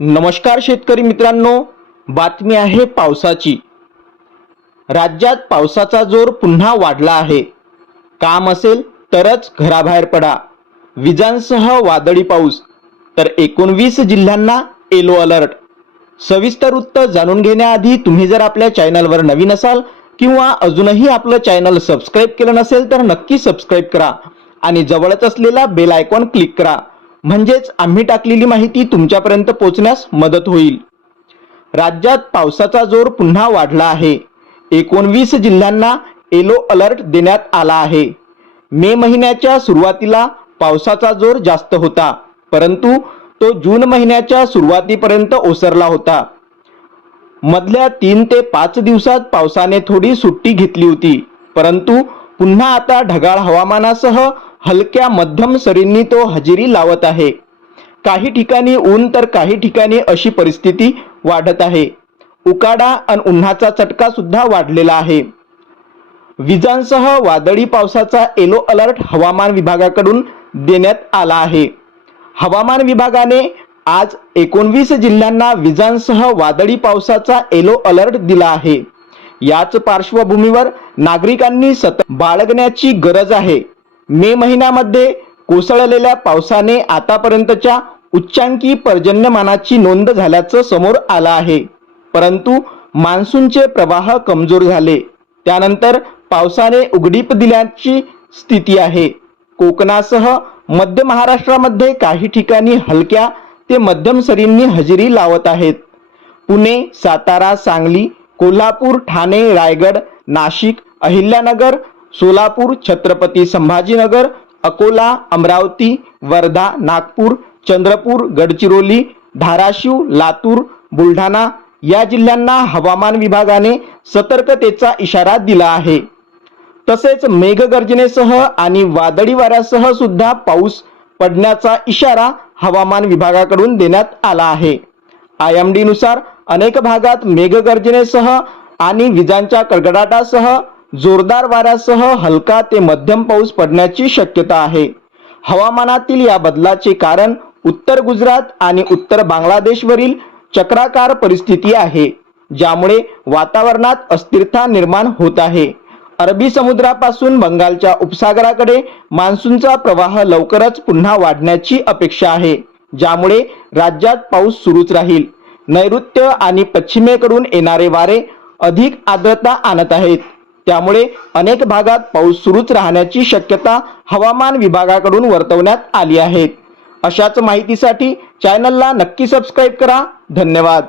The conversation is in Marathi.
नमस्कार शेतकरी मित्रांनो बातमी आहे पावसाची. राज्यात पावसाचा जोर पुन्हा वाढला आहे. काम असेल तरच घराबाहेर पडा. विजांसह वादळी पाऊस. तर एकोणवीस जिल्ह्यांना येलो अलर्ट सविस्तर वृत्त जाणून घेण्याआधी तुम्ही जर आपल्या चॅनलवर नवीन असाल किंवा अजूनही आपलं चॅनल सबस्क्राईब केलं नसेल तर नक्की सबस्क्राईब करा आणि जवळच असलेला बेल आयकॉन क्लिक करा. म्हणजेच आम्ही टाकलेली माहिती तुमच्यापर्यंत पोहोचण्यास मदत होईल. राज्यात पावसाचा जोर पुन्हा वाढला आहे. एकोणवीस जिल्ह्यांना येलो अलर्ट देण्यात आला आहे. मे महिन्याच्या सुरुवातीला पावसाचा जोर जास्त होता परंतु तो जून महिन्याच्या सुरुवातीपर्यंत ओसरला होता. मधल्या तीन ते पाच दिवसात पावसाने थोडी सुट्टी घेतली होती परंतु पुन्हा आता ढगाळ हवामानासह हलक्या मध्यम सरींनी तो हजेरी लावत आहे. काही ठिकाणी ऊन तर काही ठिकाणी अशी परिस्थिती वाढत आहे. उकाडा आणि उन्हाचा चटका सुद्धा वाढलेला आहे. विजांसह वादळी पावसाचा येलो अलर्ट हवामान विभागाकडून देण्यात आला आहे. हवामान विभागाने आज एकोणवीस जिल्ह्यांना विजांसह वादळी पावसाचा येलो अलर्ट दिला आहे. याच पार्श्वभूमीवर नागरिकांनी सतत बाळगण्याची गरज आहे. मे महिन्यामध्ये कोसळलेल्या पावसाने आतापर्यंतच्या उच्चांकी पर्जन्यमानाची नोंद झाल्याचं समोर आलं आहे. परंतु मान्सूनचे प्रवाह कमजोर झाले. त्यानंतर पावसाने उघडीप दिल्याची स्थिती आहे. कोकणासह मध्य महाराष्ट्रामध्ये काही ठिकाणी हलक्या ते मध्यम सरींनी हजेरी लावत आहेत. पुणे सातारा सांगली कोल्हापूर ठाणे रायगड नाशिक अहिल्यानगर सोलापूर छत्रपती संभाजीनगर अकोला अमरावती वर्धा नागपूर चंद्रपूर गडचिरोली धाराशिव लातूर बुलढाणा या जिल्ह्यांना हवामान विभागाने सतर्कतेचा इशारा दिला आहे. तसेच मेघगर्जनेसह आणि वादळी वाऱ्यासह सुद्धा पाऊस पडण्याचा इशारा हवामान विभागाकडून देण्यात आला आहे. आय एम डी नुसार अनेक भागात मेघगर्जनेसह आणि विजांच्या कडकडाटासह जोरदार वाऱ्यासह हलका ते मध्यम पाऊस पडण्याची शक्यता आहे. हवामानातील या बदलाचे कारण उत्तर गुजरात आणि उत्तर बांगलादेशवरील चक्राकार परिस्थिती आहे ज्यामुळे वातावरणात अस्थिरता निर्माण होत आहे. अरबी समुद्रापासून बंगालच्या उपसागराकडे मान्सूनचा प्रवाह लवकरच पुन्हा वाढण्याची अपेक्षा आहे ज्यामुळे राज्यात पाऊस सुरूच राहील. नैऋत्य आणि पश्चिमेकडून येणारे वारे अधिक आर्द्रता आणत आहेत. त्यामुळे अनेक भागात पाऊस सुरूच राहण्याची शक्यता हवामान विभागाकडून वर्तवण्यात आली आहे. अशाच माहितीसाठी चॅनलला नक्की सबस्क्राईब करा. धन्यवाद.